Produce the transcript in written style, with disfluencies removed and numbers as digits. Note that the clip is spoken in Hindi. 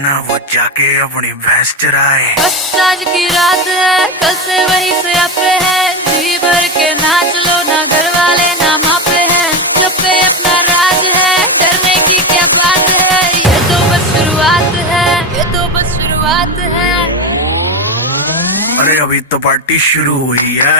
ना वो जाके अपनी भैंस चराए। बस आज की रात है, कल से वही से आपे है, जी भर के नाच लो ना, घर वाले ना मापे हैं, जब पे अपना राज है, डरने की क्या बात है, ये तो बस शुरुआत है, ये तो बस शुरुआत है। अरे अभी तो पार्टी शुरू हुई है।